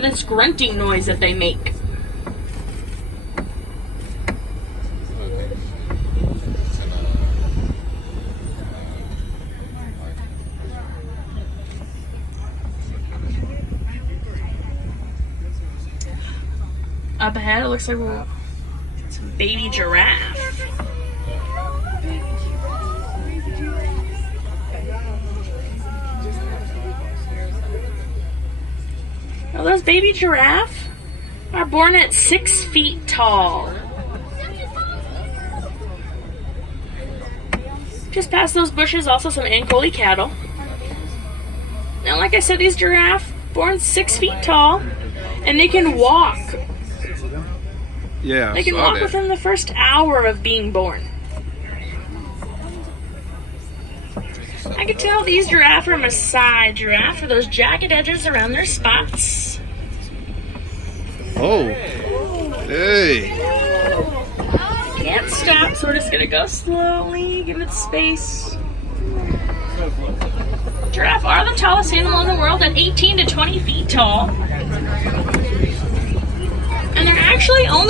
for this grunting noise that they make. Up ahead, it looks like it's a baby giraffe. Now, those baby giraffe are born at 6 feet tall. Just past those bushes, also some Ankoli cattle. Now, like I said, these giraffes born 6 feet tall, and they can walk. Yeah, they can walk within the first hour of being born. I can tell these giraffes are Maasai giraffe for those jagged edges around their spots. Oh, hey. Can't stop, so we're just gonna go slowly, give it space. Giraffe are the tallest animal in the world at 18 to 20 feet tall. And they're actually only